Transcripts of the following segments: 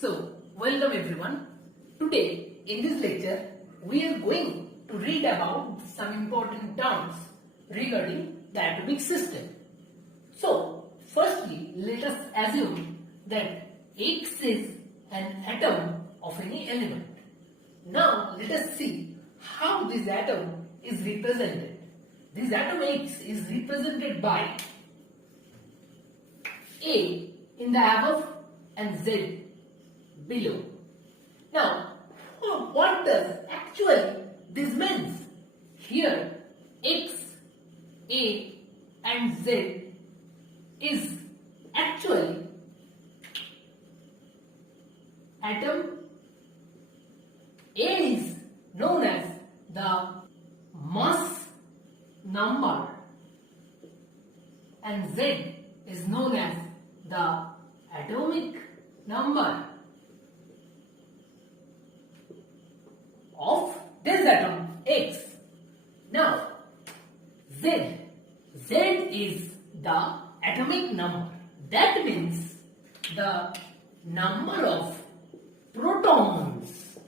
Welcome everyone. Today in this lecture we are going to read about some important terms regarding the atomic system. So firstly, let us assume that X is an atom of any element. Now let us see how this atom is represented. This atom X is represented by A in the above and Z below. Now, what does actually this means? Here, X, A and Z is actually atom. A is known as the mass number and Z is known as the atomic number of this atom X. Now Z is the atomic number. That means the number of protons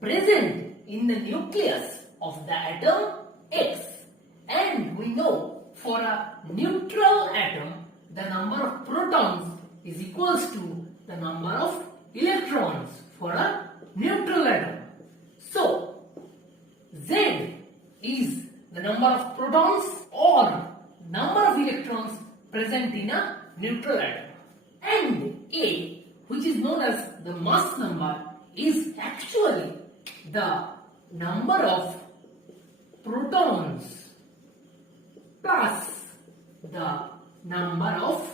present in the nucleus of the atom X. And we know for a neutral atom the number of protons is equals to the number of electrons for a neutral atom. So Z is the number of protons or number of electrons present in a neutral atom. And A, which is known as the mass number, is actually the number of protons plus the number of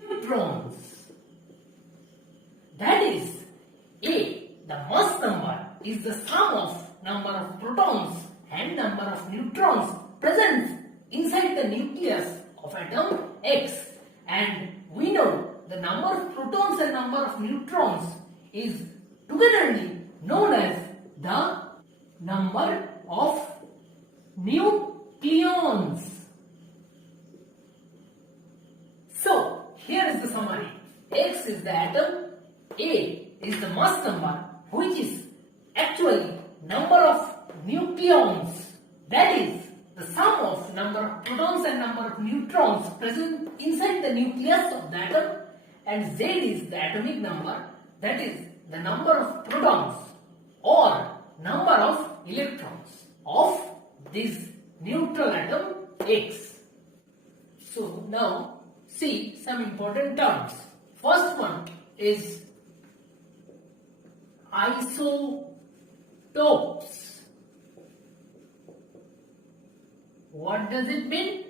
neutrons. That is, A, the mass number, is the sum of number of protons and number of neutrons present inside the nucleus of atom X. And we know the number of protons and number of neutrons is togetherly known as the number of nucleons. So, here is the summary. X is the atom, A is the mass number, which is actually number of nucleons. That is the sum of number of protons and number of neutrons present inside the nucleus of the atom. And Z is the atomic number. That is the number of protons or number of electrons of this neutral atom X. So now see some important terms. First one is isotopes. What does it mean?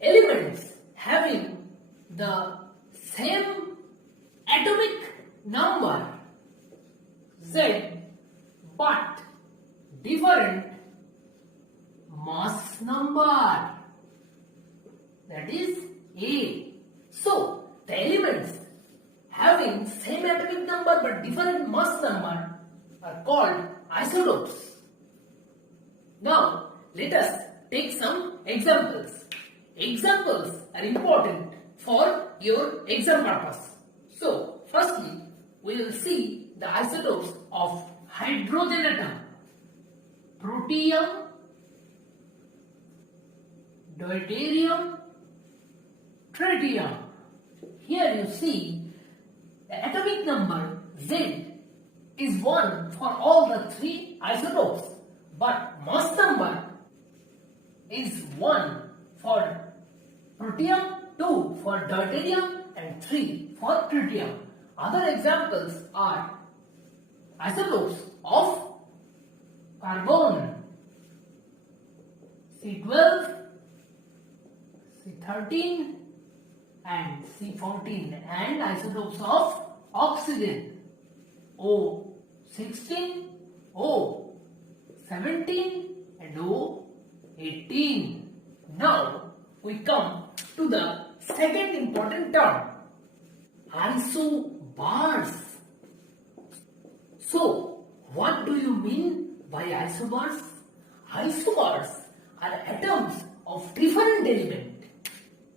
Elements having the same atomic number Z but different mass number, that is A. So the elements having same atomic number but different mass number are called isotopes. Now let us take some examples. Examples are important for your exam purpose. So firstly we will see the isotopes of hydrogen atom, protium, deuterium, tritium. Here you see the atomic number Z is 1 for all the three isotopes, but mass number is 1 for protium, 2 for deuterium and 3 for tritium. Other examples are isotopes of carbon, C12, C13 and C14, and isotopes of oxygen, O16, O17 and O18. Now we come to the second important term, ISOBARS. So what do you mean by ISOBARS? Isobars are atoms of different element.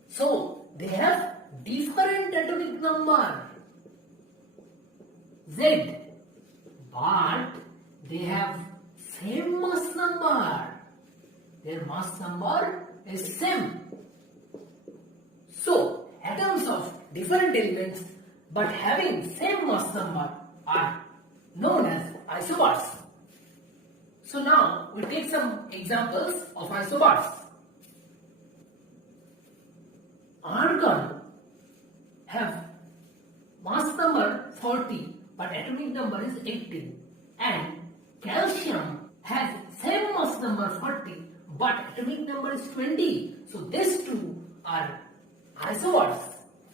So they have different atomic number. Z, but they have same mass number. Their mass number is same. So, atoms of different elements but having same mass number are known as isobars. So now we take some examples of isobars. Argon have mass number 40 but atomic number is 18, and calcium has same mass number 40 but atomic number is 20. So these two are isobars.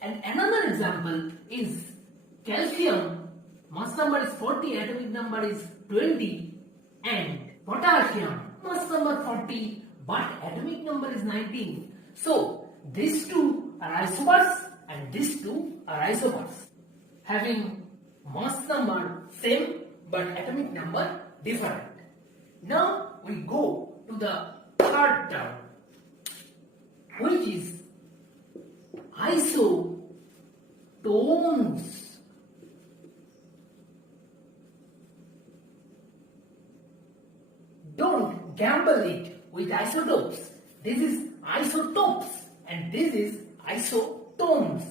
And another example is calcium, mass number is 40, atomic number is 20, and potassium, mass number 40 but atomic number is 19. So these two are isobars and these two are isobars, having mass number same but atomic number different. Now we go to the third term, which is isotones. Don't gamble it with isotopes. This is isotopes and this is isotones.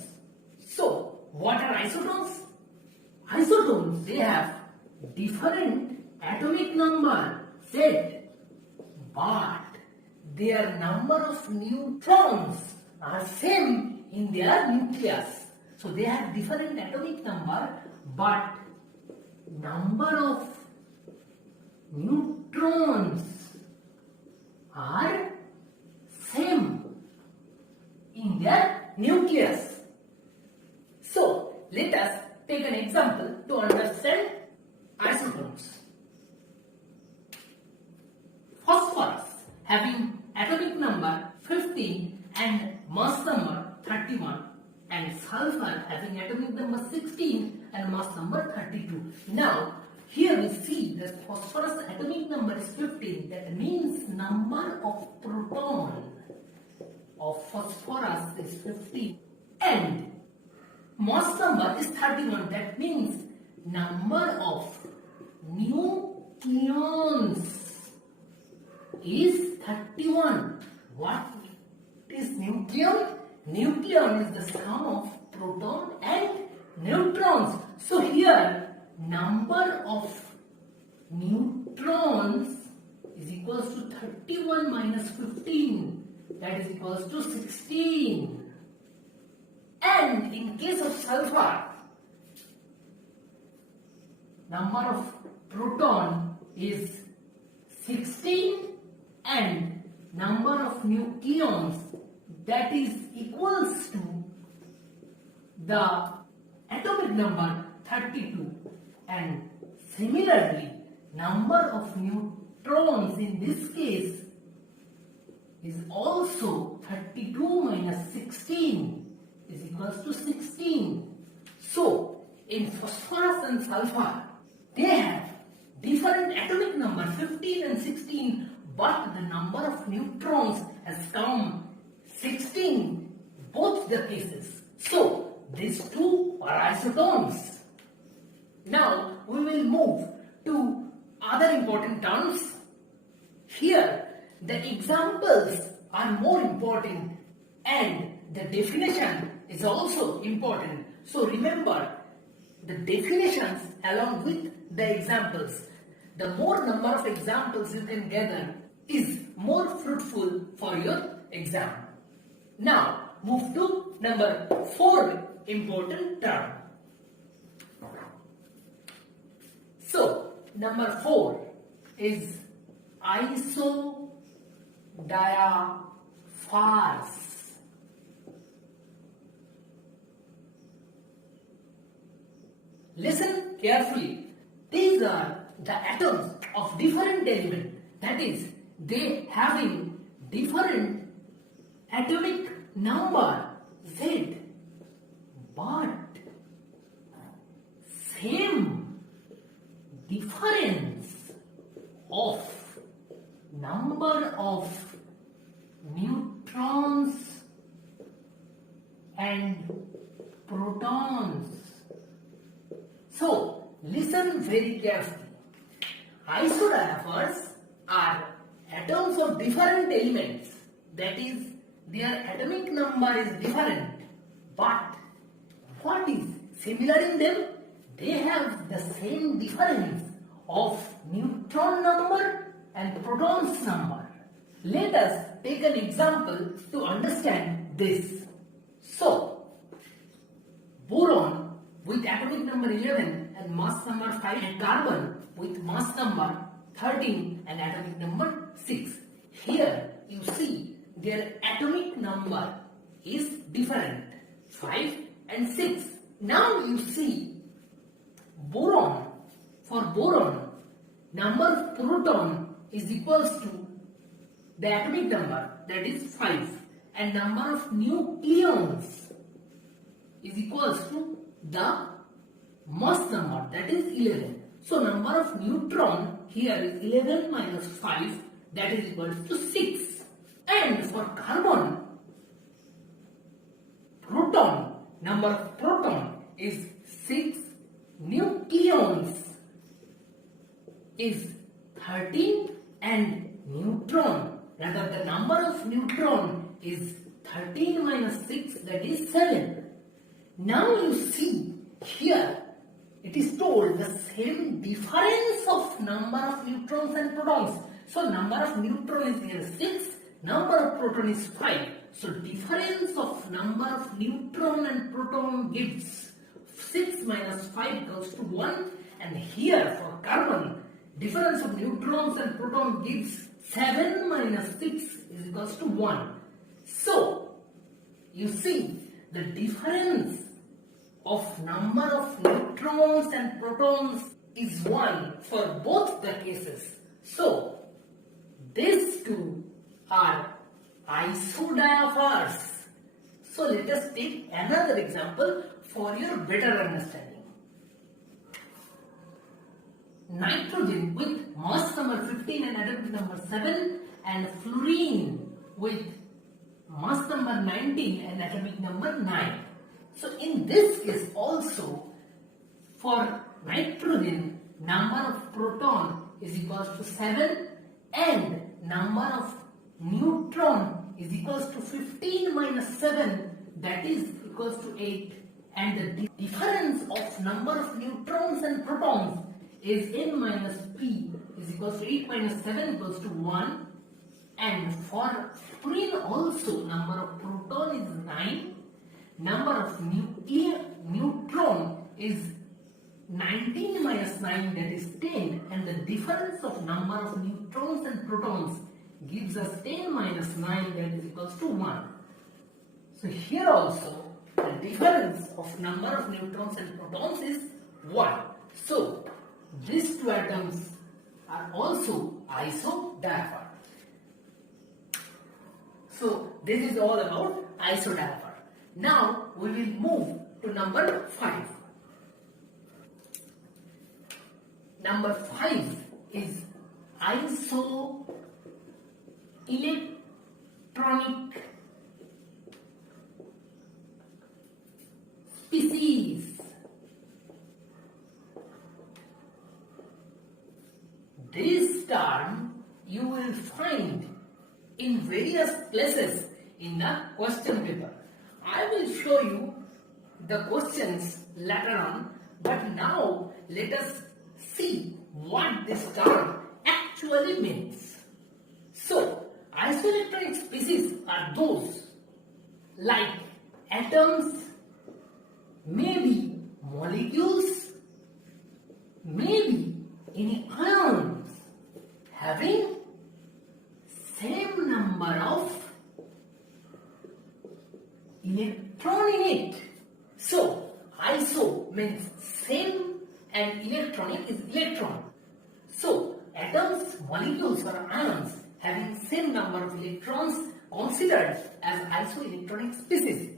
So, what are isotones? Isotones, they have different atomic number Z, but their number of neutrons are same in their nucleus. So they have different atomic number, but number of neutrons are same in their nucleus. So let us take an example to understand isotones. Phosphorus having atomic number 15 and mass number 31, and sulfur having atomic number 16 and mass number 32. Now here we see that phosphorus atomic number is 15. That means number of proton of phosphorus is 15 and mass number is 31. That means number of nucleons is 31. What is nucleon? Nucleon is the sum of proton and neutrons. So here number of neutrons is equals to 31 minus 15, that is equals to 16. And in case of sulfur, number of proton is 16 and number of nucleons, that is equals to the atomic number 32, and similarly number of neutrons in this case is also 32 minus 16 is equals to 16. So in phosphorus and sulfur they have different atomic number 15 and 16, but the number of neutrons has come 16 both the cases. So these two are isotones. Now we will move to other important terms. Here the examples are more important and the definition is also important. So remember the definitions along with the examples. The more number of examples you can gather is more fruitful for your exam. Now move to number 4 important term. So number 4 is ISODIAPHERS. Listen carefully. These are the atoms of different element. That is, they having different atomic number Z, but same difference of number of neutrons and protons. So listen very carefully. Isodiaphers are atoms of different elements. That is, their atomic number is different. But what is similar in them? They have the same difference of neutron number and protons number. Let us take an example to understand this. So, boron with atomic number 11 and mass number 5, and carbon with mass number 13 and atomic number 6. Here you see their atomic number is different, 5 and 6. Now you see boron. For boron, number of proton is equals to the atomic number, that is 5, and number of nucleons is equals to the mass number, that is 11. So number of neutron here is 11 minus 5, that is equals to 6. And for carbon, proton, number of proton is 6, nucleons is 13, and neutron, rather the number of neutron is 13 minus 6, that is 7. Now you see here it is told the same difference of number of neutrons and protons. So number of neutron is here 6, number of proton is 5. So difference of number of neutron and proton gives 6 minus 5 equals to 1, and here for carbon difference of neutrons and proton gives 7 minus 6 is equals to 1. So you see the difference of number of neutrons and protons is 1 for both the cases. So these two are isodiaphers. So let us take another example for your better understanding. Nitrogen with mass number 15 and atomic number 7, and fluorine with mass number 19 and atomic number 9. So in this case also, for nitrogen, number of proton is equals to 7 and number of neutron is equals to 15 minus 7, that is equals to 8, and the difference of number of neutrons and protons is n minus p is equals to 8 minus 7 equals to 1, and for fluorine also number of proton is 9, number of neutron is 19 minus 9, that is 10, and the difference of number of neutrons and protons gives us 10 minus 9, that is equals to 1. So here also the difference of number of neutrons and protons is 1. So these two atoms are also isodiapher. So this is all about isodiapher. Now we will move to number 5. Number 5 is isoelectronic species. This term you will find in various places in the question paper. I will show you the questions later on, but now let us see what this term actually means. So, isoelectronic species are those like atoms, maybe molecules, maybe any ions having same number of electron in it. So, iso means same and electronic is electron. So, atoms, molecules or ions having same number of electrons considered as isoelectronic species.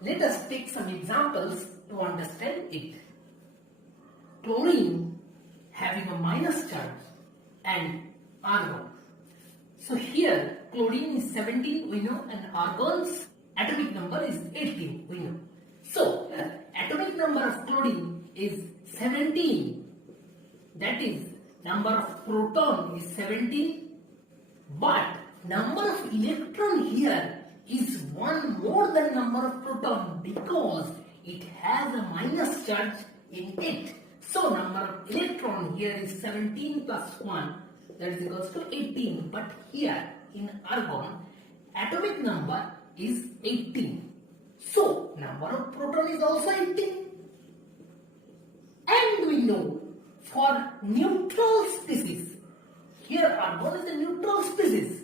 Let us take some examples to understand it. Chlorine having a minus charge and argon. So here chlorine is 17 we know, and argon's atomic number is 18 we know. So atomic number of chlorine is 17. That is, number of proton is 17. But number of electron here is one more than number of proton because it has a minus charge in it. So number of electron here is 17 plus 1, that is equals to 18. But here in argon, atomic number is 18. So number of proton is also 18. And we know for neutral species, here argon is a neutral species.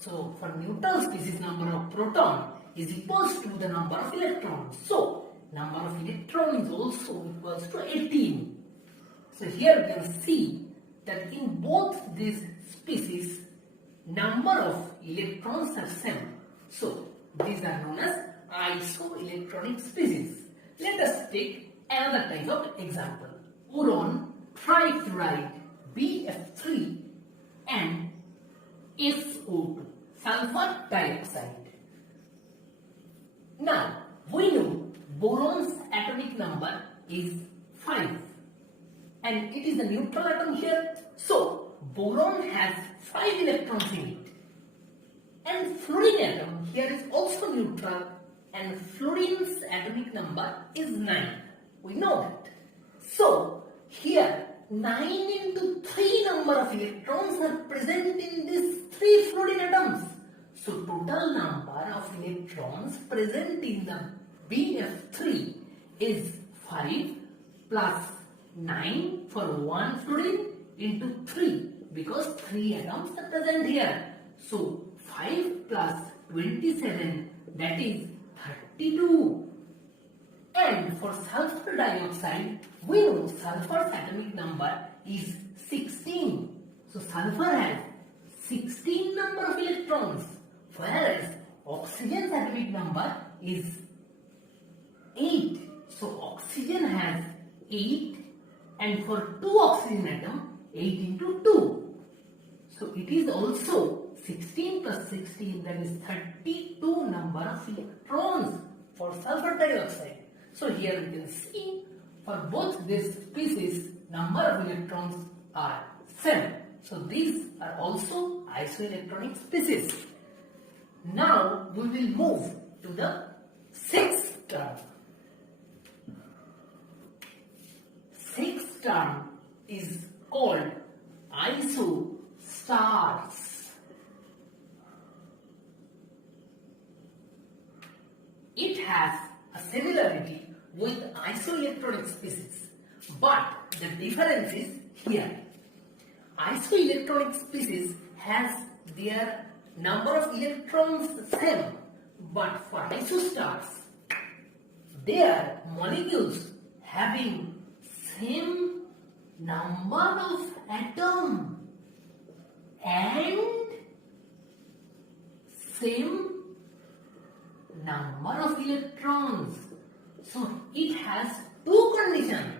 So for neutral species, number of proton is equals to the number of electrons. So number of electron is also equals to 18. So here we can see that in both these species, number of electrons are same. So these are known as isoelectronic species. Let us take another type of example. Boron trifluoride BF3 and SO2, sulfur dioxide. Now we know boron's atomic number is 5 and it is a neutral atom here. So boron has 5 electrons in it. And fluorine atom here is also neutral and fluorine's atomic number is 9. We know that. So here 9 into 3 number of electrons are present in these 3 fluorine atoms. So total number of electrons present in the BF3 is 5 plus 9 for 1 fluorine into 3 because 3 atoms are present here. So 5 plus 27, that is 32. And for sulfur dioxide, we know sulfur's atomic number is 16. So sulfur has 16 number of electrons, whereas oxygen's atomic number is 8. So oxygen has 8, and for 2 oxygen atom, 8 into 2. So it is also 16 plus 16, that is 32 number of electrons for sulfur dioxide. So here we can see for both these species, number of electrons are same. So these are also isoelectronic species. Now we will move to the sixth term. Sixth term is called ISOSTARS. It has a similarity with isoelectronic species, but the difference is here. Isoelectronic species has their number of electrons same, but for isostars, their molecules having same number of atoms and same number of electrons. So it has two conditions.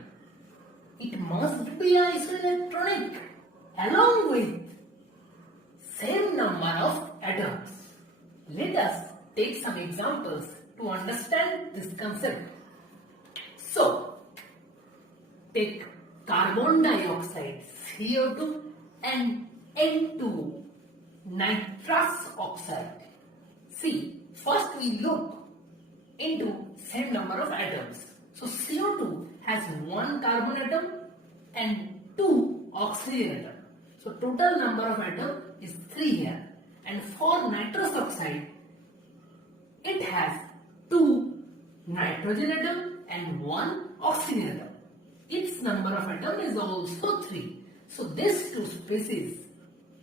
It must be isoelectronic along with same number of atoms. Let us take some examples to understand this concept. So take carbon dioxide CO2 and N2 nitrous oxide. See, first we look into same number of atoms. So CO2 has 1 carbon atom and 2 oxygen atom. So total number of atoms is 3 here. And for nitrous oxide, it has 2 nitrogen atom and 1 oxygen atom. Its number of atoms is also 3. So these two species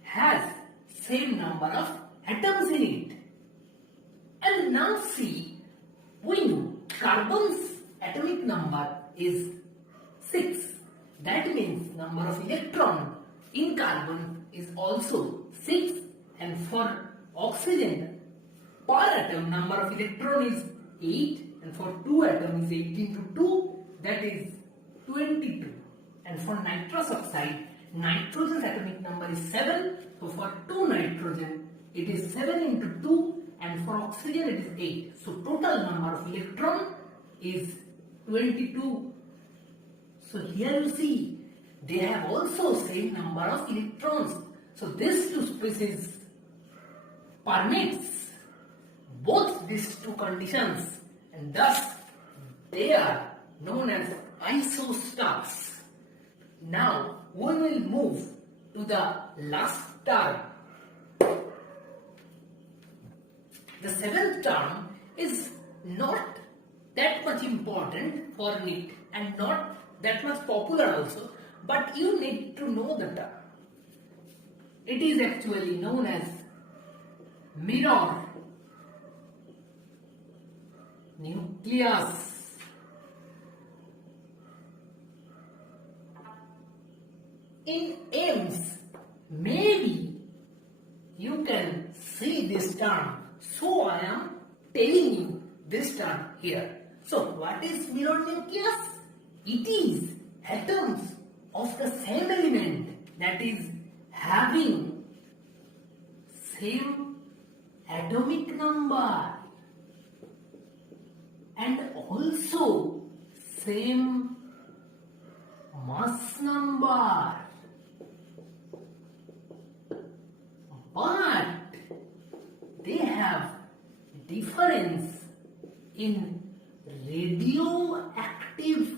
has same number of atoms in it. And now see, we know carbon's atomic number is 6. That means number of electron in carbon is also 6, and for oxygen per atom number of electron is 8, and for 2 atoms is 8 into 2, that is 22. And for nitrous oxide, nitrogen's atomic number is 7, so for 2 nitrogen it is 7 into 2, and for oxygen it is 8. So total number of electron is 22. So here you see, they have also same number of electrons. So these two species permits both these two conditions, and thus they are known as isostars. Now we will move to the last term. The seventh term is not that much important for NEET and not that much popular also, but you need to know the term. It is actually known as mirror nucleus. In AIIMS, maybe you can see this term, so I am telling you this term here. So what is mirror nucleus? It is atoms of the same element, that is having same atomic number and also same mass number, but they have difference in radioactive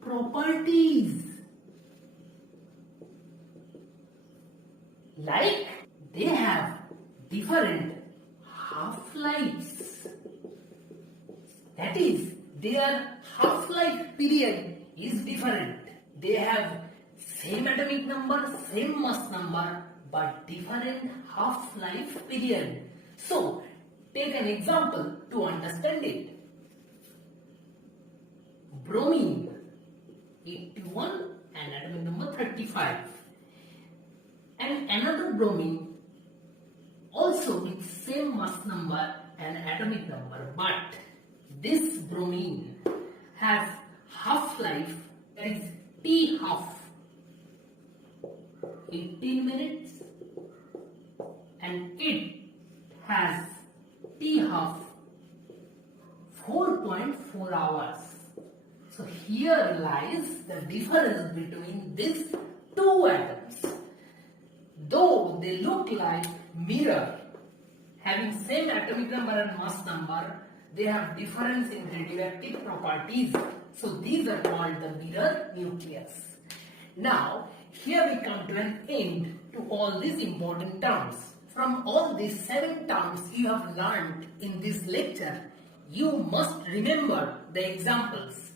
properties, like they have different half-lives, that is their half-life period is different. They have same atomic number, same mass number, but different half-life period. So take an example to understand it. Bromine 81 and atomic number 35, and another bromine also with same mass number and atomic number, but this bromine has half-life, that is T half 18 minutes, and it has T half 4.4 hours. So here lies the difference between these two atoms. Though they look like mirror, having same atomic number and mass number, they have difference in radioactive properties. So these are called the mirror nucleus. Now here we come to an end to all these important terms. From all these 7 terms you have learned in this lecture, you must remember the examples,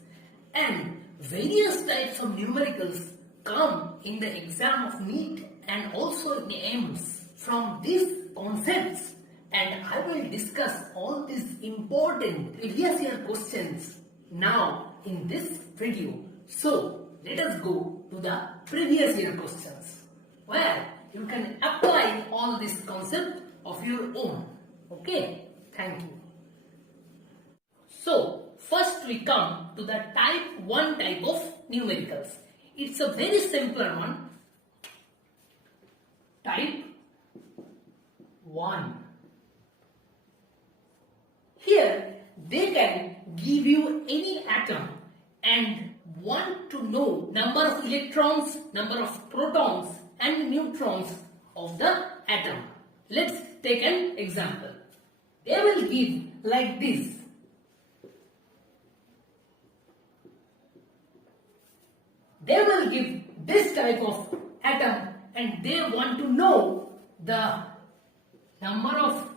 and various types of numericals come in the exam of NEET and also in the AIIMS from these concepts, and I will discuss all these important previous year questions now in this video. So let us go to the previous year questions, where you can apply all this concept of your own. Okay, thank you. So first we come to the type 1 type of numericals. It's a very simpler one. Type 1. Here they can give you any atom and want to know number of electrons, number of protons and neutrons of the atom. Let's take an example. They will give like this. They will give this type of atom and they want to know the number of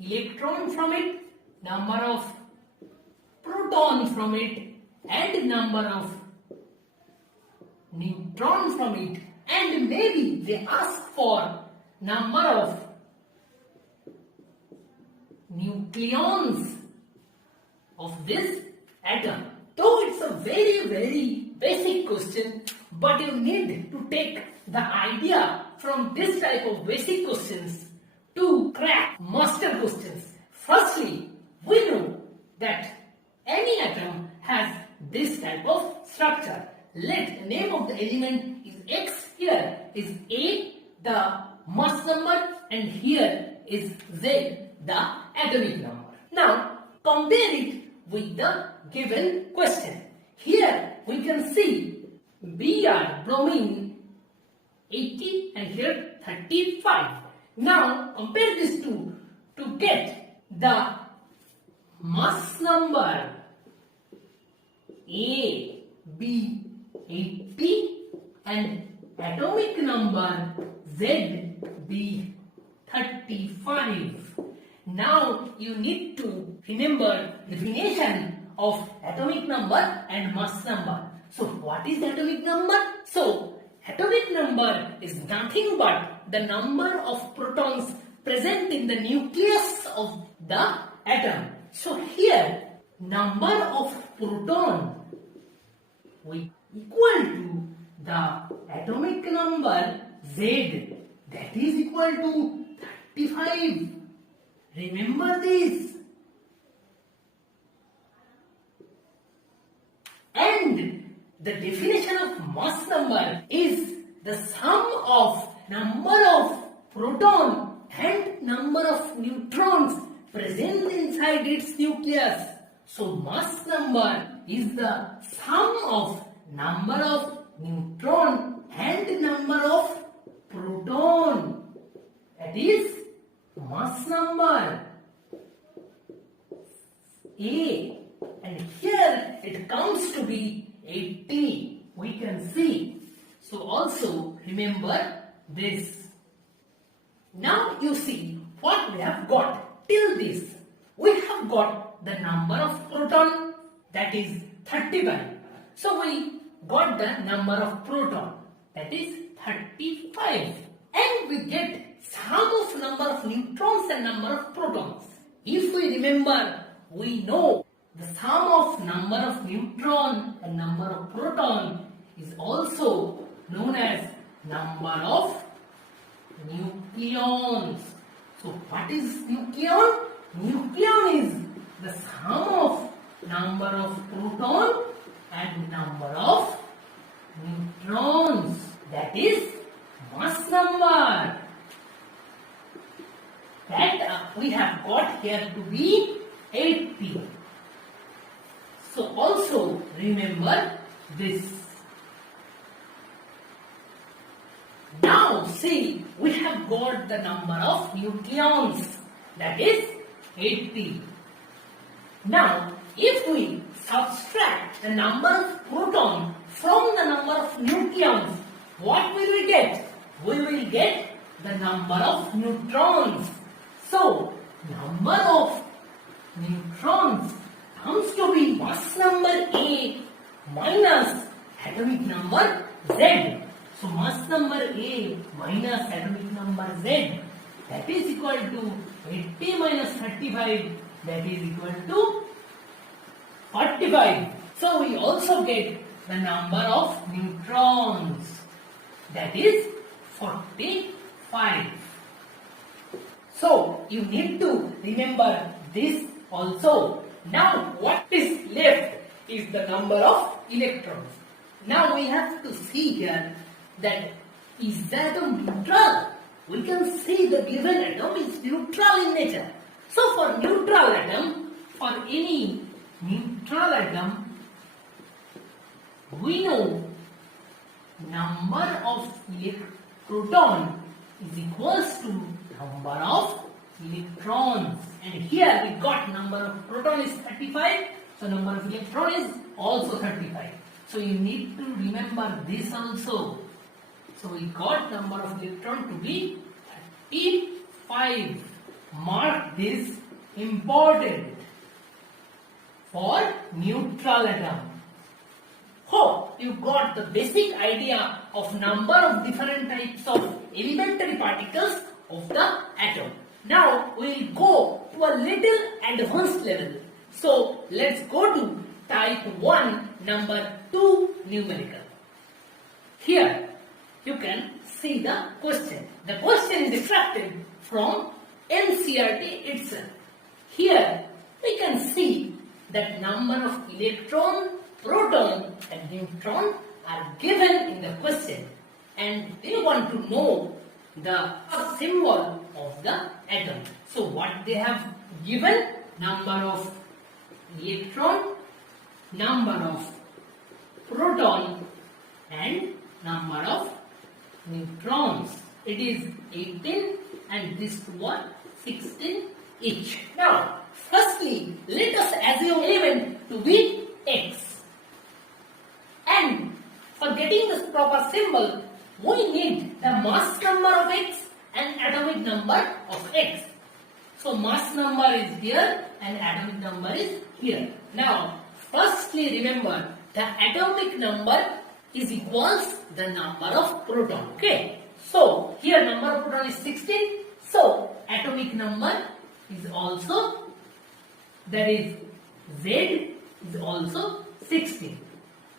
electron from it, number of proton from it, and number of neutron from it, and maybe they ask for number of nucleons of this atom. Though it's a very basic question, but you need to take the idea from this type of basic questions to crack master questions. Firstly, we know that any atom has this type of structure. Let the name of the element is X, here is A, the mass number, and here is Z, the atomic number. Now compare it with the given question. Here we can see Br, bromine 80 and here 35. Now compare these two to get the mass number A, B 80 and atomic number Z, B 35. Now you need to remember the definition of atomic number and mass number. So what is atomic number? So atomic number is nothing but the number of protons present in the nucleus of the atom. So here number of proton we equal to the atomic number Z, that is equal to 35. Remember this. And the definition of mass number is the sum of number of proton and number of neutrons present inside its nucleus. So mass number is the sum of number of neutron and number of proton. That is mass number A, and here it comes to be 80. We can see. So also remember this. Now you see what we have got till this. We have got the number of proton, that is 35. So we got the number of proton, that is 35. And we get sum of number of neutrons and number of protons. If we remember, we know the sum of number of neutron and number of proton is also known as number of nucleons. So what is nucleon? Nucleon is the sum of number of proton and number of neutrons. That is mass number. That we have got here to be 80. So also remember this. Now see, we have got the number of nucleons, that is 80. Now if we subtract the number of proton from the number of nucleons, what will we get? We will get the number of neutrons. So number of neutrons comes to be mass number A minus atomic number Z. So mass number A minus atomic number Z, that is equal to 80 minus 35, that is equal to 45. So we also get the number of neutrons, that is 45. So you need to remember this also. Now what is left is the number of electrons. Now we have to see here that is the atom neutral? We can see the given atom is neutral in nature. So for neutral atom, for any neutral atom, we know number of proton is equals to number of electrons. And here we got number of proton is 35, so number of electron is also 35. So you need to remember this also. So we got number of electron to be 35. Mark this important for neutral atom. Hope you got the basic idea of number of different types of elementary particles of the atom. Now we will go to a little advanced level. So let's go to type 1 number 2 numerical. Here you can see the question. The question is extracted from NCERT itself. Here we can see that number of electron, proton and neutron are given in the question, and they want to know the symbol of the atom. So what they have given? Number of electron, number of proton and number of neutrons. It is 18 and this two are 16 each. Now, firstly, let us assume element to be x. And for getting this proper symbol, we need the mass number of x and atomic number of x. So, mass number is here and atomic number is here. Now, firstly remember the atomic number is equals the number of proton. Okay. So, here number of proton is 16. So, atomic number is also, that is Z is also 16.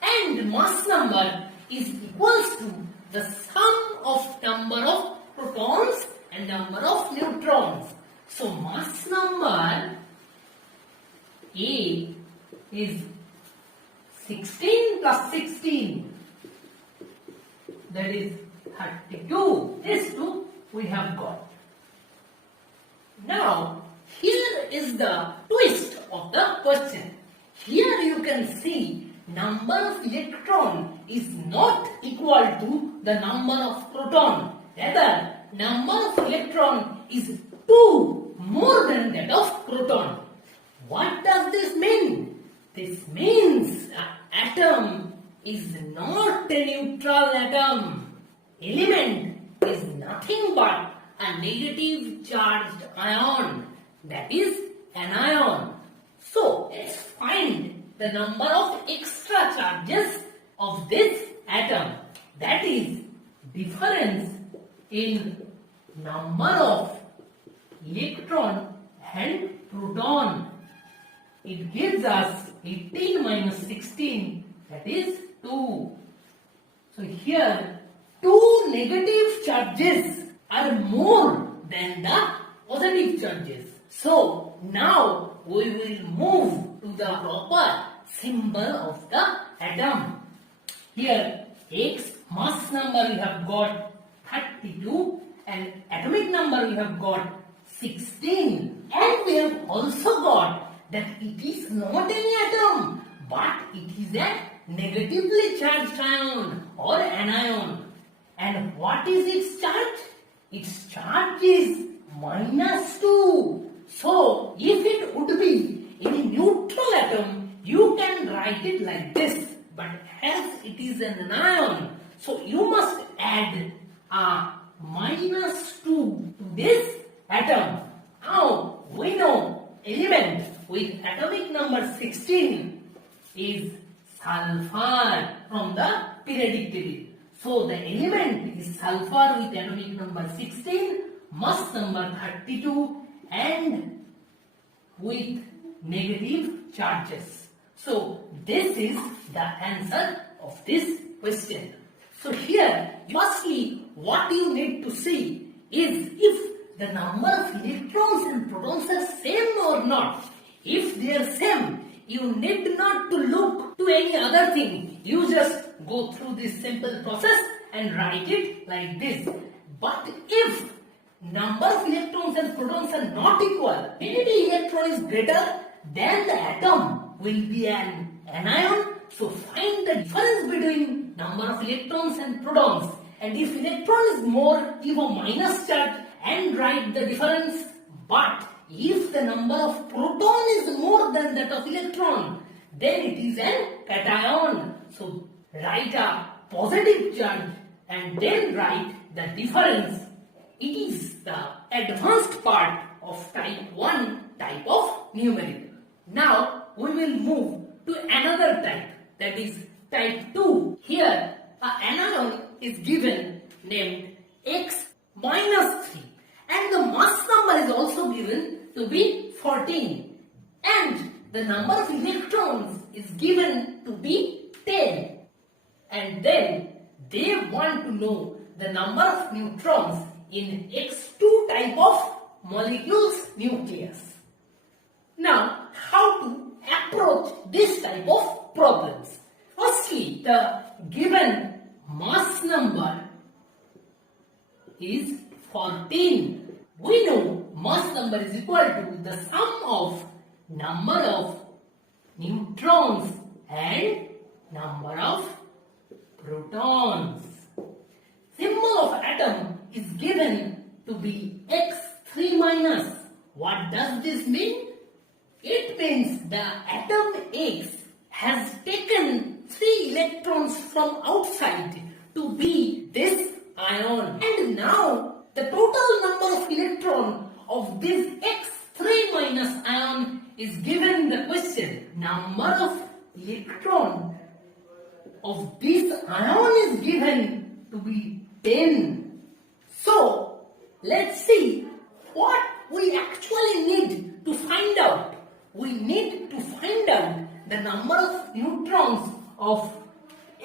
And mass number is equals to the sum of number of protons and number of neutrons. So, mass number A is 16 plus 16, that is 32. These two we have got. Now, here is the twist of the question. Here you can see number of electron is not equal to the number of proton. Rather, number of electron is 2 more than that of proton. What does this mean? This means an atom is not a neutral atom. Element is nothing but a negative charged ion, that is anion. So, let's find the number of extra charges of this atom, that is difference in number of electron and proton. It gives us 18 minus 16, that is 2. So here 2 negative charges are more than the positive charges. So now we will move to the proper symbol of the atom. Here X mass number we have got 32 and atomic number we have got 16, and we have also got that it is not any atom but it is a negatively charged ion or anion. And what is its charge? Its charge is -2. So, if it would be any neutral atom, you can write it like this. But as it is an anion, so you must add a -2 to this atom. Now, we know element with atomic number 16 is sulfur from the periodic table. So, the element is sulfur with atomic number 16, mass number 32 and with negative charges. So, this is the answer of this question. So, here, firstly, what you need to see is if the number of electrons and protons are same or not. If they are same, you need not to look to any other thing. You just go through this simple process and write it like this. But if number of electrons and protons are not equal, maybe electron is greater than the atom will be an anion. So find the difference between number of electrons and protons. And if electron is more, give a minus charge and write the difference. But if the number of proton is more than that of electron, then it is an cation. So write a positive charge and then write the difference. It is the advanced part of type 1 type of numerical. Now we will move to another type, that is type 2. Here an anion is given named X minus 3 and the mass number is also given to be 14 and the number of electrons is given to be 10, and then they want to know the number of neutrons in X2 type of molecules nucleus. Now, how to approach this type of problems? Firstly, the given mass number is 14. We know mass number is equal to the sum of number of neutrons and number of has taken 3 electrons from outside to be this ion. And now the total number of electrons of this X3 minus ion is given in the question. Number of electrons of this ion is given to be 10. So let's see what we actually need to find out. We need to find out the number of neutrons of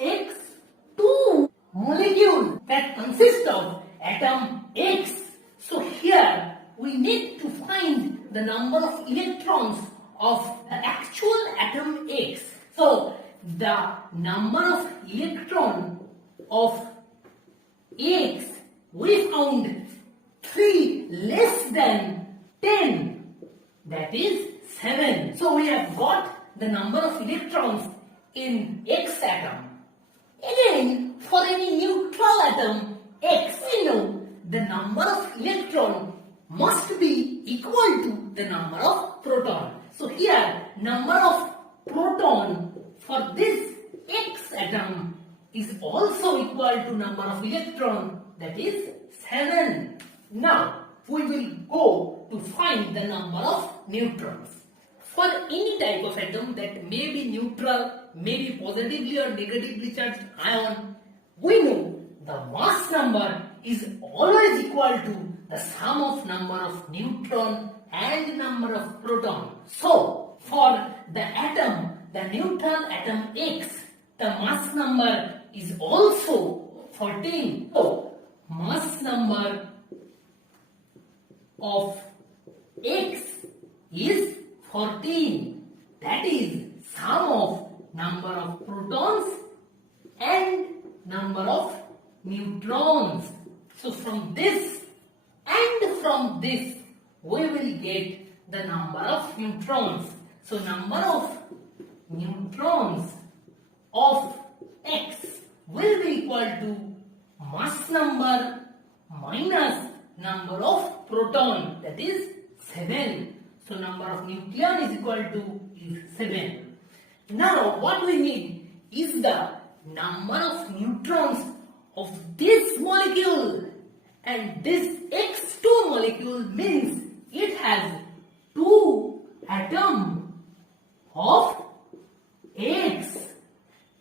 X2 molecule that consists of atom X. So here we need to find the number of electrons of the actual atom X. So the number of electron of X, we found 3 less than 10, that is 7. So we have got the number of electrons in X atom. Again, for any neutral atom X, we know the number of electron must be equal to the number of proton. So here, number of proton for this X atom is also equal to number of electron, that is 7. Now, we will go to find the number of neutrons. For any type of atom that may be neutral, may be positively or negatively charged ion, we know the mass number is always equal to the sum of number of neutron and number of proton. So, for the atom, the neutral atom X, the mass number is also 14. So, mass number of X is 14. That is sum of number of protons and number of neutrons. So from this and from this we will get the number of neutrons. So number of neutrons of X will be equal to mass number minus number of proton, that is 7. So number of nucleon is equal to 7. Now what we need is the number of neutrons of this molecule, and this X2 molecule means it has 2 atoms of X,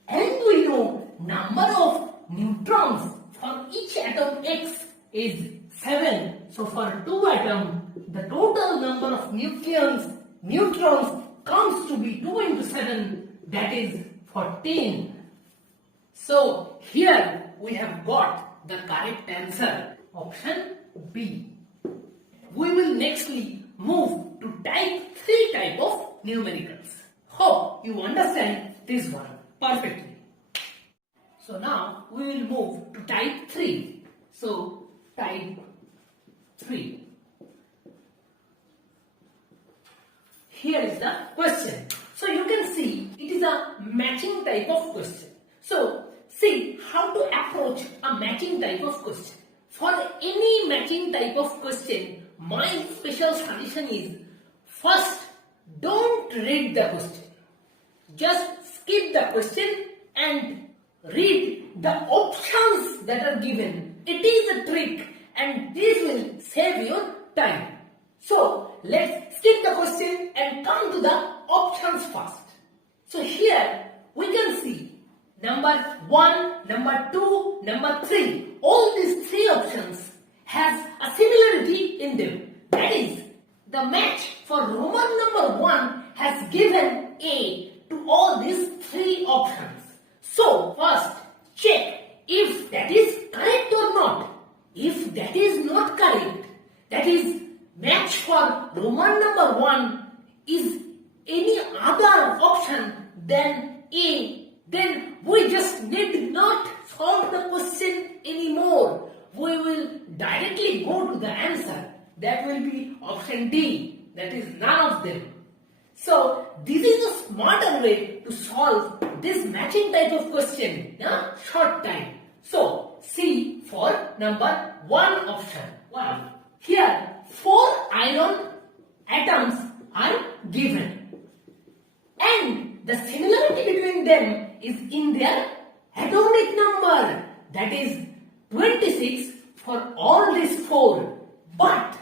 and we know number of neutrons for each atom X is 7. So for 2 atoms, the total number of neutrons comes to be 2 into 7, that is 14. So here we have got the correct answer, option B. We will nextly move to type of numericals. Hope you understand this one perfectly. So now we will move to type 3. So type 3. Here is the question. So you can see it is a matching type of question. So see how to approach a matching type of question. For any matching type of question, my special suggestion is, first, don't read the question. Just skip the question and read the options that are given. It is a trick and this will save your time. So let's skip the question and come to the options first. So here we can see number 1, number 2, number 3. All these 3 options has a similarity in them. That is, the match for Roman number 1 has given A to all these 3 options. So first check if that is correct or not. If that is not correct, that is match for Roman number 1 is any other option than A, then we just need not solve the question anymore. We will directly go to the answer. That will be option D. That is none of them. So this is a smarter way to solve this matching type of question in a short time. So C for number 1 option. 1. Here 4 iron atoms are given, and the similarity between them is in their atomic number, that is 26 for all these four, but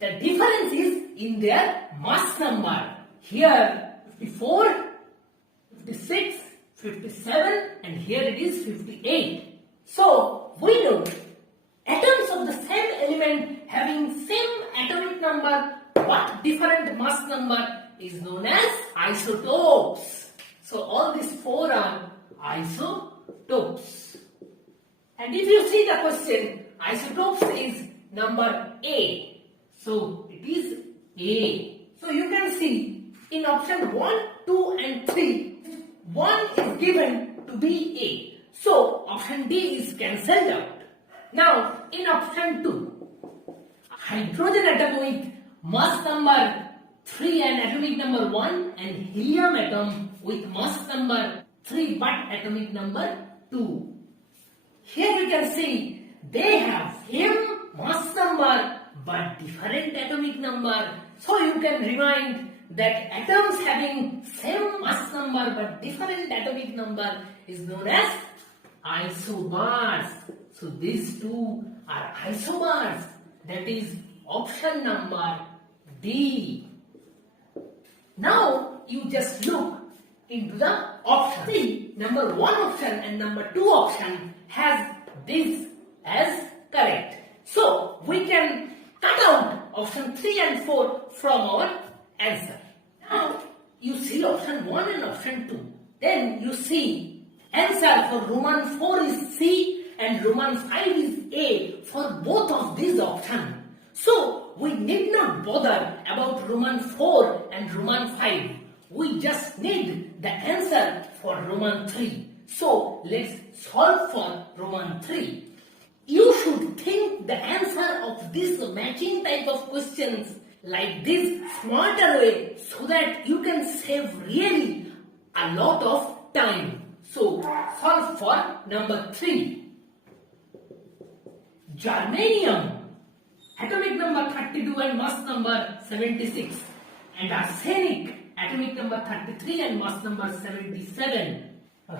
the difference is in their mass number. Here 54, 56, 57 and here it is 58. So we know atoms of the same element having same atomic number but different mass number is known as isotopes. So all these four are isotopes. And if you see the question, isotopes is number A. So it is A. So you can see in option 1, 2 and 3, 1 is given to be A. So option D is cancelled out. Now in option 2, hydrogen atom with mass number 3 and atomic number 1 and helium atom with mass number 3 but atomic number 2. Here you can see they have same mass number but different atomic number. So you can remind that atoms having same mass number but different atomic number is known as isobars. So these two are isobars. That is option number D. Now you just look into the option. See, number 1 option and number 2 option has this as correct. So we can cut out option 3 and 4 from our answer. Now you see option 1 and option 2. Then you see answer for Roman 4 is C and Roman 5 is A for both of these options. So we need not bother about Roman 4 and Roman 5. We just need the answer for Roman 3. So let's solve for Roman 3. You should think the answer of this matching type of questions like this smarter way so that you can save really a lot of time. So solve for number 3. Germanium, atomic number 32 and mass number 76, and arsenic, atomic number 33 and mass number 77.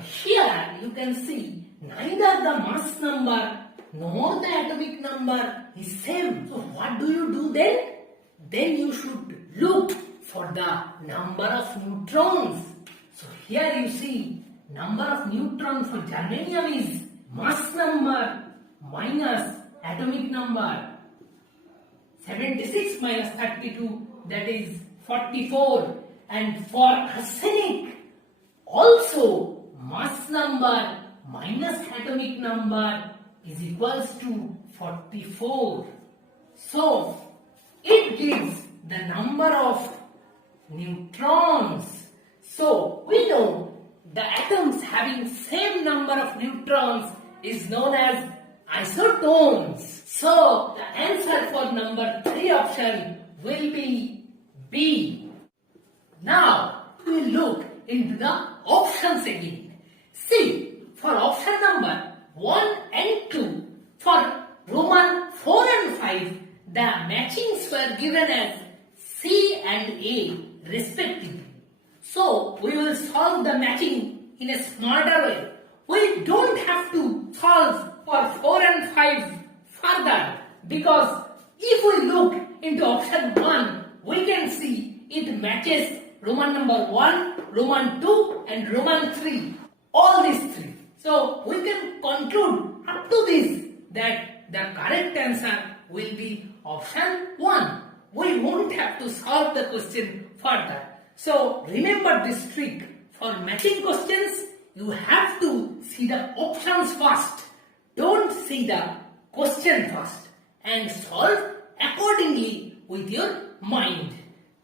Here you can see neither the mass number nor the atomic number is same. So what do you do then? Then you should look for the number of neutrons. So here you see number of neutrons for germanium is mass number minus atomic number. 76 minus 32, that is 44. And for arsenic also mass number minus atomic number is equals to 44. So it gives the number of neutrons. So we know the atoms having same number of neutrons is known as isotones. So the answer for number 3 option will be B. Now we look into the options again. See, for option number 1 and 2, for Roman 4 and 5, the matchings were given as C and A respectively. So we will solve the matching in a smarter way. We don't have to solve for 4 and 5 further, because if we look into option 1, we can see it matches Roman number 1, Roman 2 and Roman 3. All these 3. So we can conclude up to this that the correct answer will be option 1. We won't have to solve the question further. So remember this trick. For matching questions, you have to see the options first. Don't see the question first and solve accordingly with your mind.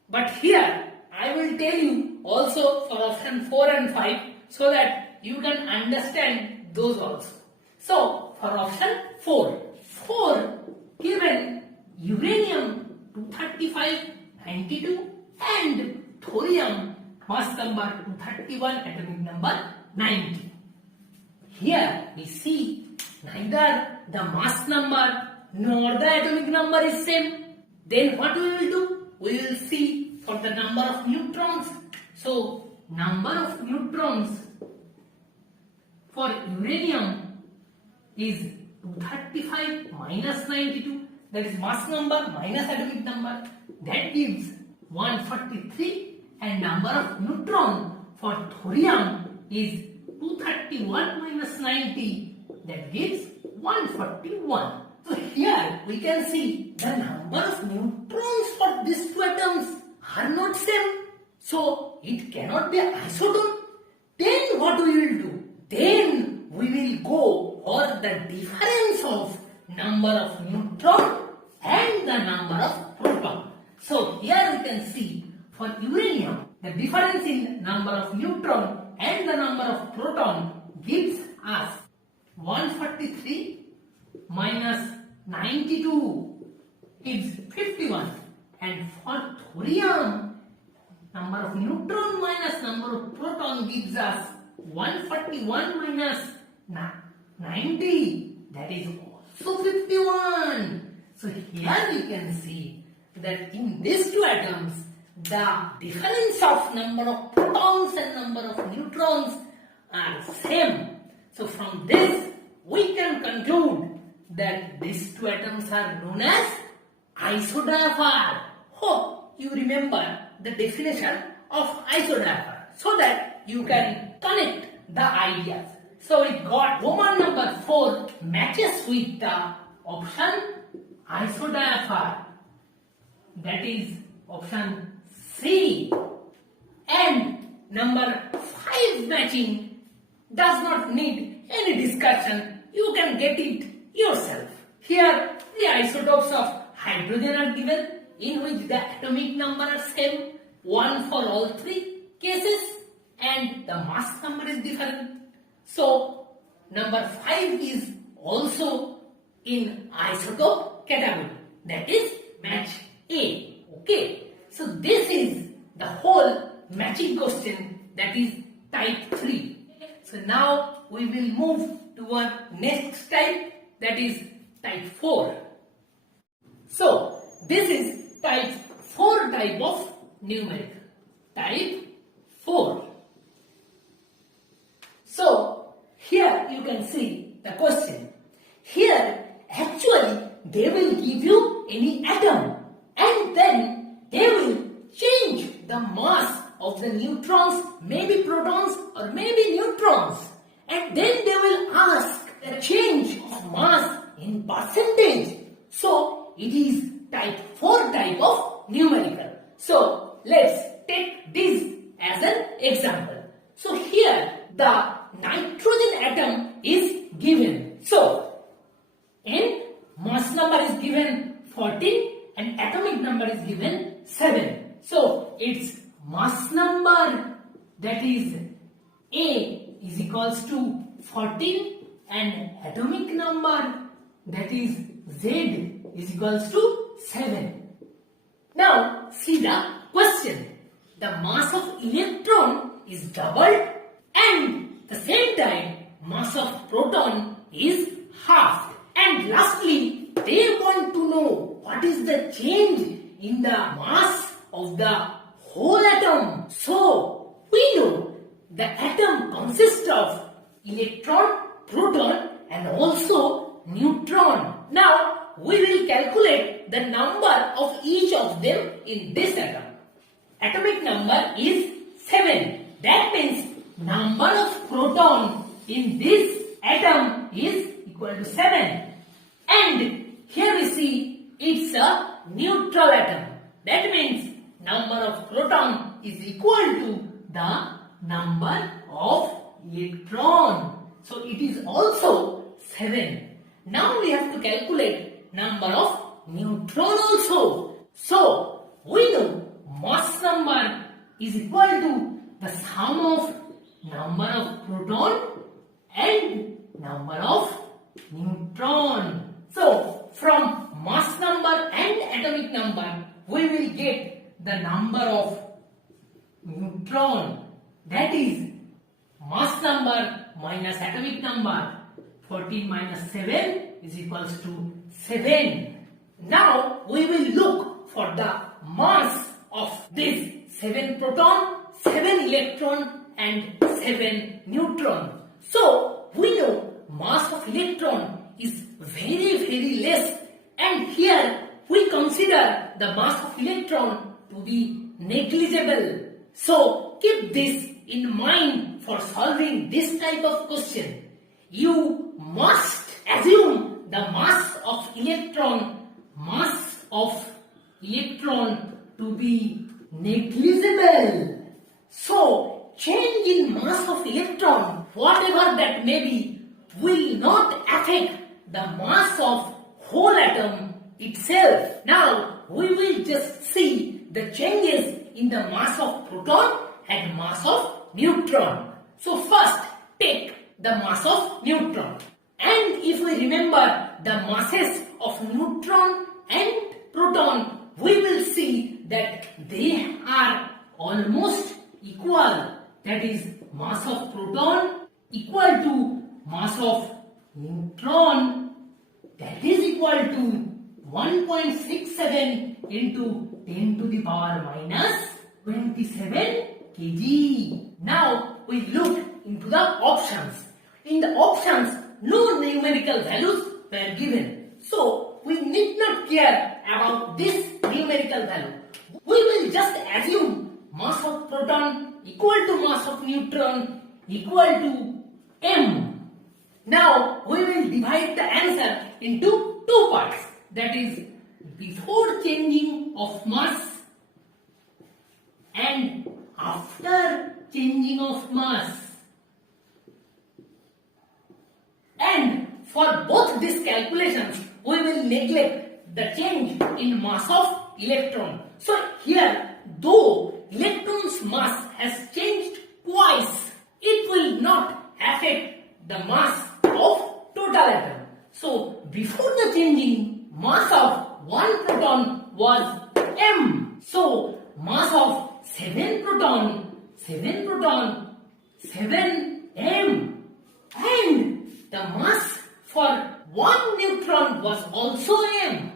But here I will tell you also for option 4 and 5 so that you can understand those also. So for option 4, given uranium 235, 92 and thorium mass number 231, atomic number 90. Here we see neither the mass number nor the atomic number is same. Then what we will do? We will see for the number of neutrons. So number of neutrons for uranium is 235 minus 92, that is mass number minus atomic number, that gives 143, and number of neutron for thorium is 231 minus 90, that gives 141. So here we can see the number of neutrons for these two atoms are not same. So it cannot be isotone. Then what we will do? Then we will go for the difference of number of neutron and the number of proton. So here we can see for uranium the difference in number of neutron and the number of proton gives us 143 minus 92 is 51, and for thorium number of neutron minus number of proton gives us 141 minus 90, that is also 51. So here we can see that in these two atoms the difference of number of protons and number of neutrons are same. So from this we can conclude that these two atoms are known as isodiapher. Hope you remember the definition of isodiapher so that you can connect the ideas. So we got Roman number 4 matches with the option isodiapher, that is option C, and number 5 matching does not need any discussion, you can get it yourself. Here the isotopes of hydrogen are given, in which the atomic number are same, 1 for all 3 cases, and the mass number is different. So number 5 is also in isotope category, that is match A. Okay, so this is the whole matching question, that is type 3. So now we will move to our next type, that is type 4. So this is type 4 type of numerical. Type 4. So here you can see the question. Here actually they will give you any atom and then they will change the mass of the neutrons, maybe protons or maybe neutrons, and then they will ask the change of mass in percentage. So it is type 4 type of numerical. So let's take this as an example. So here the nitrogen atom is given. So in mass number is given 14 and atomic number is given 7. So its mass number, that is A, is equals to 14 and atomic number, that is Z, is equals to 7. Now see the question. The mass of electron is doubled and the same time mass of proton is halved. And lastly they want to know what is the change in the mass of the whole atom. So we know the atom consists of electron, proton and also neutron. Now we will calculate the number of each of them in this atom. Atomic number is 7. That means number of proton in this atom is equal to 7. And here we see it's a neutral atom. That means number of proton is equal to the number of electron. So it is also 7. Now we have to calculate number of neutron also. So we know mass number is equal to the sum of number of proton and number of neutron. So from mass number and atomic number we will get the number of neutron, that is mass number minus atomic number. 14 minus 7 is equals to 7. Now we will look for the mass of this 7 proton, 7 electron and 7 neutron. So we know mass of electron is very less, and here we consider the mass of electron to be negligible. So keep this in mind for solving this type of question. You must assume the mass of electron to be negligible. So change in mass of electron, whatever that may be, will not affect the mass of whole atom itself. Now we will just see the changes in the mass of proton and mass of neutron. So first take the mass of neutron. And if we remember the masses of neutron and proton, we will see that they are almost equal. That is, mass of proton equal to mass of neutron, that is equal to 1.67 into 10 to the power minus 27 kg. Now we look into the options. In the options, no numerical values were given. So we need not care about this numerical value. We will just assume mass of proton equal to mass of neutron equal to m. Now we will divide the answer into two parts. That is, before changing of mass and after changing of mass. And for both these calculations, we will neglect the change in mass of electron. So here, though electron's mass has changed twice, it will not affect the mass of total atom. So before the changing, mass of one proton was m. So mass of 7 proton, 7m. And the mass for one neutron was also m.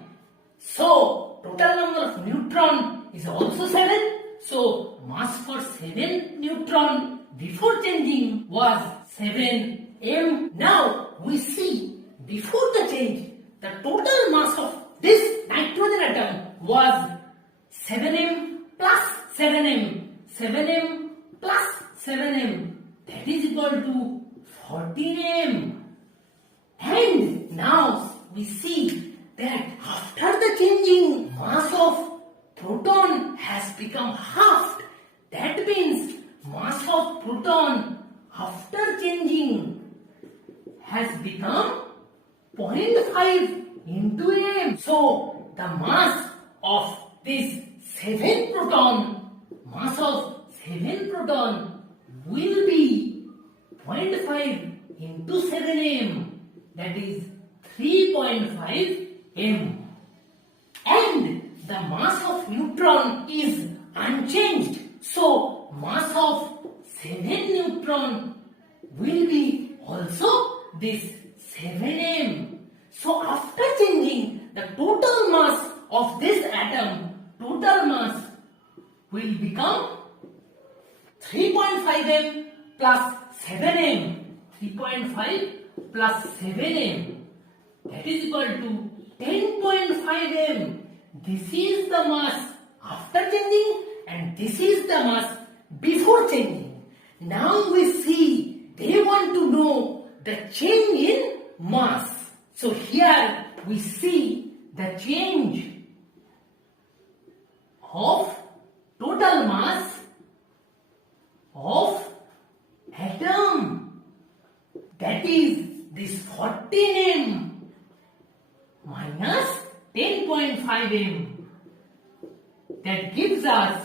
So total number of neutron is also 7. So mass for 7 neutron before changing was 7m. Now we see before the change, the total mass of this nitrogen atom was 7m plus 7m. 7m plus 7m, that is equal to 14m. And now we see that after the changing, mass of proton has become halved. That means mass of proton after changing has become 0.5 into m. So the mass of this 7 proton, will be 0.5 into 7m, that is 3.5 m. And the mass of neutron is unchanged. So mass of 7 neutron will be also this 7m. So after changing, the total mass of this atom, total mass will become 3.5m plus 7m. 3.5 plus 7m, that is equal to 10.5m. This is the mass after changing and this is the mass before changing. Now we see they want to know the change in mass. So here we see the change of total mass of atom, that is this 14m minus 10.5m, that gives us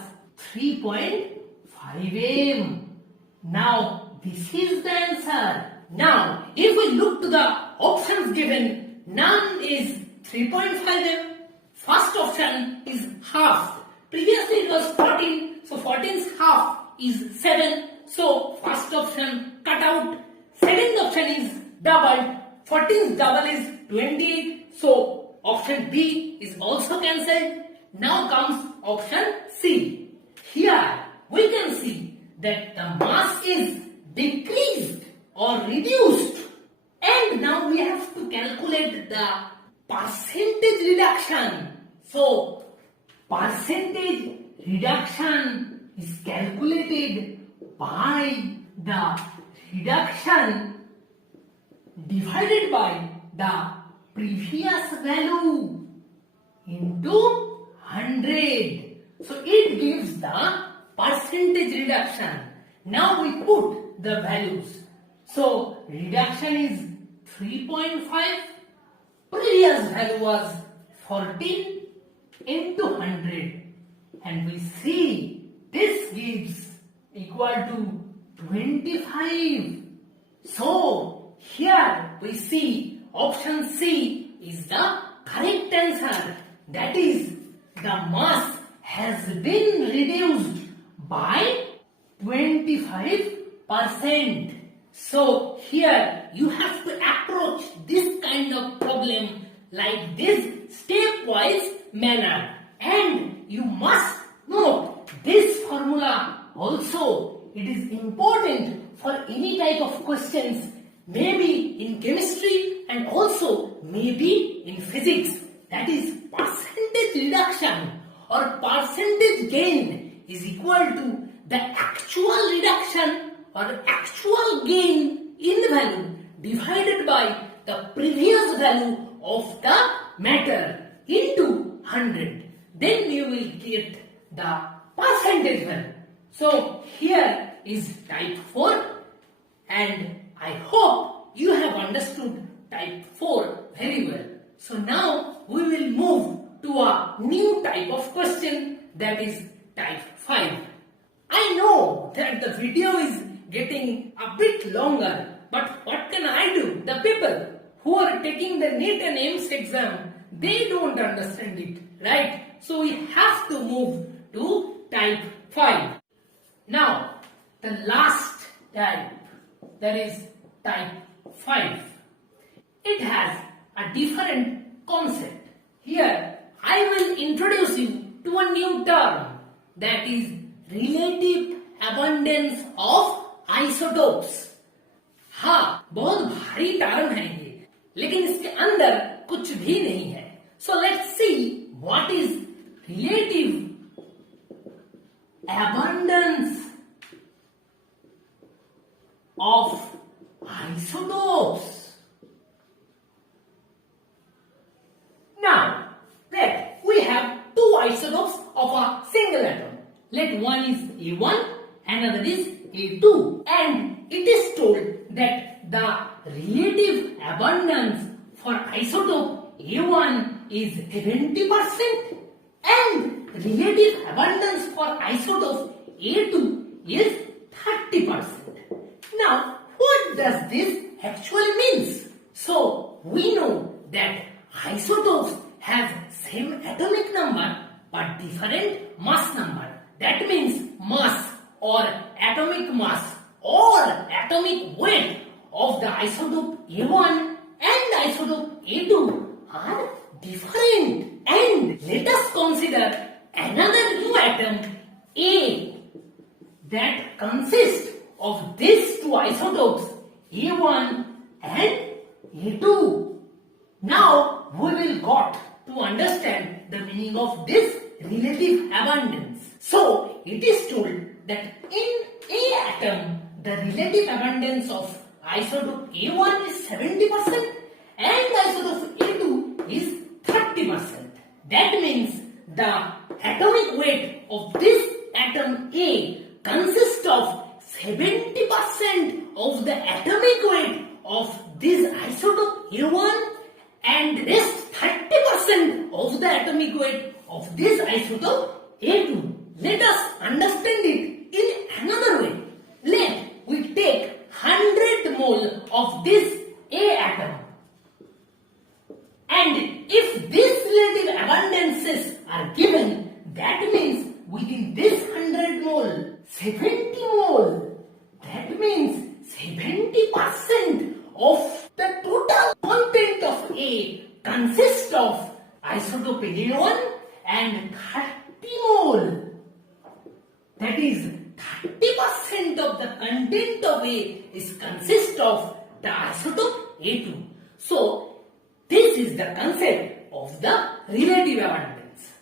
3.5m. Now this is the answer. Now if we look to the options given, none is 3.5m. First option is half. Previously it was 14, so 14's half is 7. So first option cut out. Second option is doubled. 14's double is 28. So option B is also cancelled. Now comes option C. Here we can see that the mass is decreased or reduced. And now we have to calculate the percentage reduction. So, percentage reduction is calculated by the reduction divided by the previous value into 100. So it gives the percentage reduction. Now we put the values. So reduction is 3.5. Previous value was 14 into 100. And we see this gives equal to 25. So here we see option C is the correct answer. That is, the mass has been reduced by 25%. So here you have to approach this kind of problem like this stepwise manner. And you must note this formula also. It is important for any type of questions, maybe in chemistry and also maybe in physics. That is, percentage reduction or percentage gain is equal to the actual reduction or actual gain in value divided by the previous value of the matter into 100. Then you will get the percentage value. So here is type 4, and I hope you have understood type 4 very well. So now we will move to a new type of question, that is type 5. I know that the video is getting a bit longer, but what can I do? The people who are taking the NEET and AIIMS exam, they don't understand it, right? So we have to move to type 5. Now, the last type, that is type 5. It has a different concept. Here, I will introduce you to a new term, that is relative abundance of isotopes. हाँ, बहुत भारी term है ये, लेकिन इसके अंदर कुछ भी नहीं है. So let's see what is relative abundance of isotopes. Now, let we have two isotopes of a single atom. Let one is A1, another is A2, and it is told that the relative abundance for isotope A1 is 70% and relative abundance for isotope A2 is 30%. Now, what does this actually means? So, we know that isotopes have same atomic number but different mass number. That means mass or atomic mass or atomic weight of the isotope A1 and isotope A2 are different. And let us consider another new atom A that consists of these two isotopes A1 and A2. Now we will got to understand the meaning of this relative abundance. So it is told that in A atom the relative abundance of isotope A1 is 70% and isotope A2 is 30%. That means the atomic weight of this atom A consists of 70% of the atomic weight of this isotope A1 and rest 30% of the atomic weight of this isotope A2. Let us understand it in another way. Let we take 100 mole of this A atom, and if these relative abundances are given, that means within this 100 mole, 70 mole, that means 70% of the total content of A consists of isotope A1 and 30 mole. That is 30% of the content of A is consist of the isotope A2. So this is the concept of the relative abundance.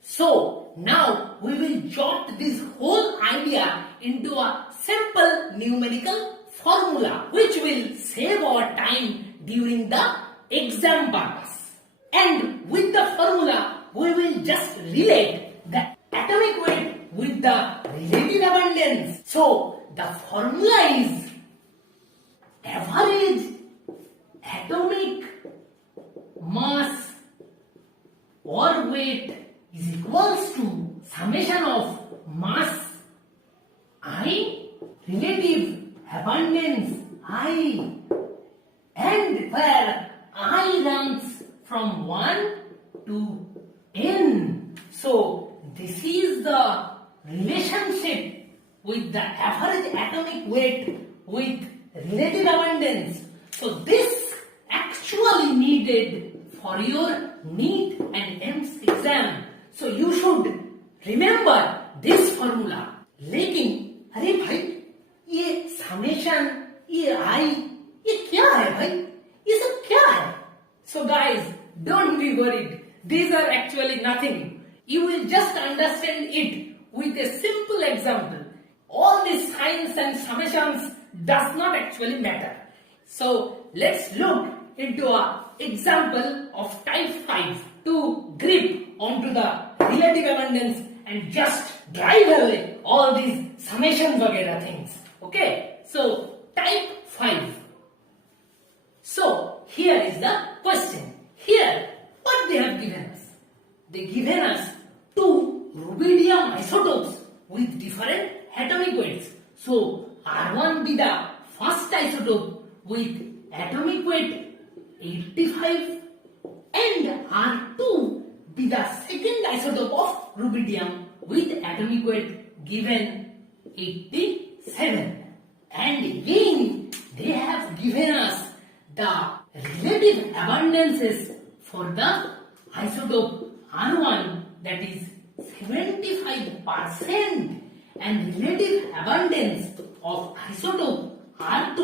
So now we will jot this whole idea into a simple numerical formula which will save our time during the exam purpose. And with the formula we will just relate the atomic weight with the relative abundance. So the formula is average atomic mass or weight is equals to summation of mass I relative abundance I, and where I runs from 1 to n. So this is the relationship with the average atomic weight with relative abundance. So this actually needed for your NEET and AIIMS exam. So you should remember this formula. लेकिन अरे भाई ये summation ये आई ये क्या है भाई, ये सब क्या है? So guys, don't be worried. These are actually nothing. You will just understand it with a simple example. All these signs and summations does not actually matter. So let's look into an example of type 5 to grip onto the relative abundance and just drive away all these summation vagera things. Okay, so type 5. So here is the question. Here what they have given us? They given us two rubidium isotopes with different atomic weights. So R1 be the first isotope with atomic weight 85 and R2 be the second isotope of rubidium with atomic weight given 87. And again they have given us the relative abundances for the isotope R1, that is 75%, and relative abundance of isotope R2,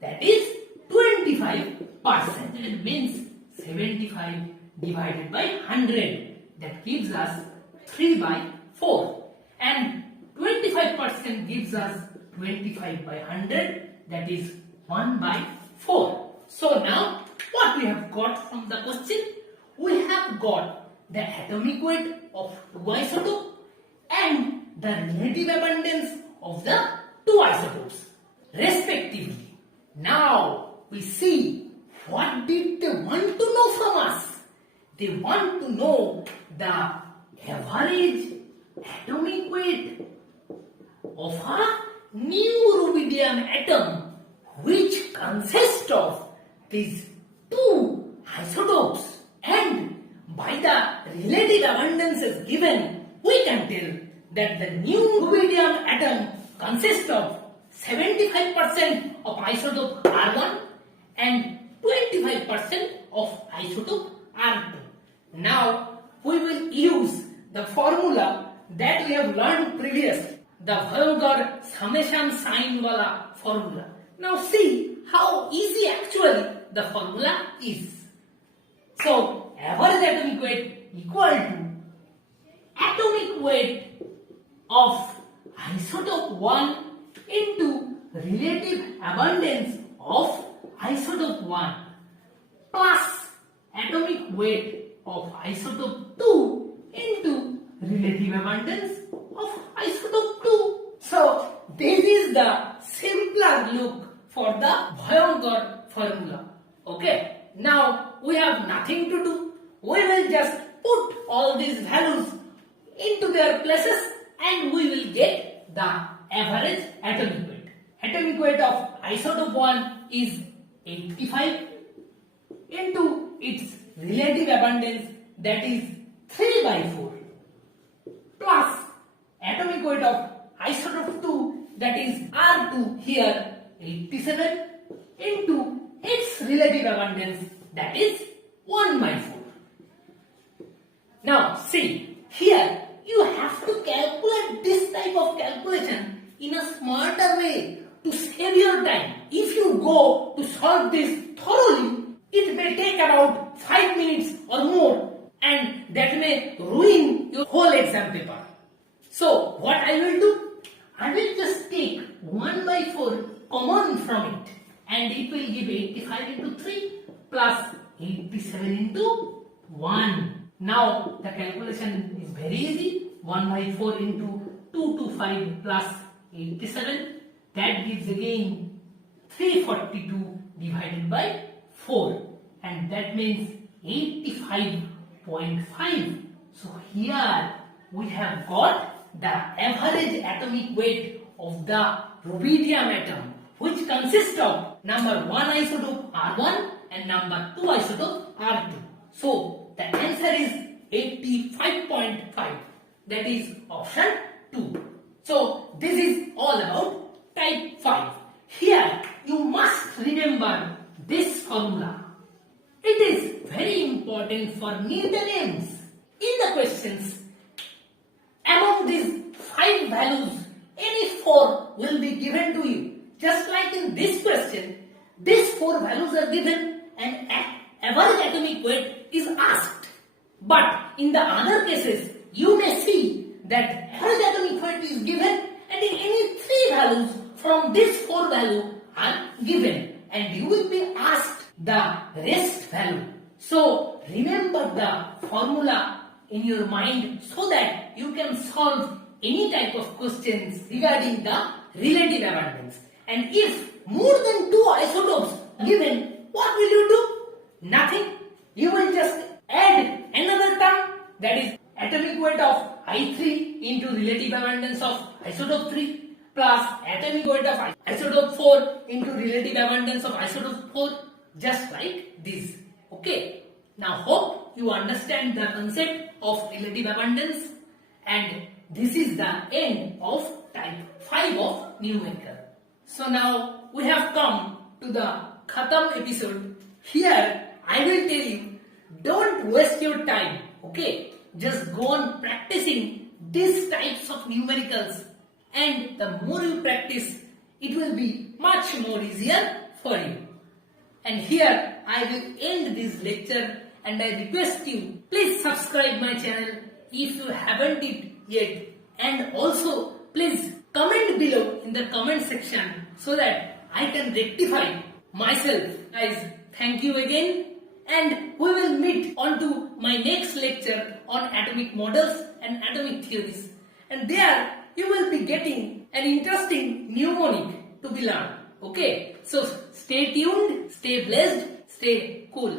that is 25%. It means 75 divided by 100, that gives us 3 by 4, and 25% gives us 25 by 100, that is 1 by 4. So now what we have got from the question? We have got the atomic weight of two isotopes and the relative abundance of the two isotopes respectively. Now we see what did they want to know from us. They want to know the average atomic weight of a new rubidium atom which consists of these two isotopes, and by the relative abundances given we can tell that the new rubidium atom consists of 75% of isotope R1 and 25% of isotope R2. Now we will use the formula that we have learned previously, the Voyager summation sign wala formula. Now see how easy actually the formula is. So average atomic weight equal to atomic weight of isotope 1 into relative abundance of isotope 1 plus atomic weight of isotope 2 into relative abundance of isotope 2. So this is the simpler look for the Voyager formula. Okay, now we have nothing to do. We will just put all these values into their places and we will get the average atomic weight. Atomic weight of isotope 1 is 85 into its relative abundance, that is 3 by 4, plus atomic weight of isotope 2, that is R2 here 87 into its relative abundance, that is 1 by 4. Now see, here you have to calculate this type of calculation in a smarter way to save your time. If you go to solve this thoroughly, it may take about 5 minutes or more, and that may ruin your whole exam paper. So what I will do? I will just take 1 by 4 common from it, and it will give 85 into 3 plus 87 into 1. Now the calculation is very easy. 1 by 4 into 225 plus 87, that gives again 342 divided by 4, and that means 85.5. So here we have got the average atomic weight of the rubidium atom, which consists of number 1 isotope R1 and number 2 isotope R2. So the answer is 85.5. That is option 2. So this is all about type 5. Here you must remember this formula. It is very important for NEET and AIIMS. In the questions, among these 5 values, any 4 will be given to you. Just like in this question, these 4 values are given and average atomic weight is asked. But in the other cases, you may see that average atomic weight is given and any 3 values from this 4 value are given, and you will be asked the rest value. So remember the formula in your mind so that you can solve any type of questions regarding the relative abundance. And if more than 2 isotopes given, what will you do? Nothing. You will just add another term, that is atomic weight of I3 into relative abundance of isotope 3 plus atomic weight of isotope 4 into relative abundance of isotope 4, just like this. Okay. Now hope you understand the concept of relative abundance, and this is the end of type 5 of numerical. So now we have come to the Khatam episode. Here I will tell you, don't waste your time. Okay, just go on practicing these types of numericals, and the more you practice, it will be much more easier for you. And here I will end this lecture, and I request you, please subscribe my channel if you haven't it yet, and also please comment below in the comment section so that I can rectify myself. Guys, thank you again, and we will meet on to my next lecture on atomic models and atomic theories, and there you will be getting an interesting mnemonic to be learned. Okay, so stay tuned, stay blessed, stay cool.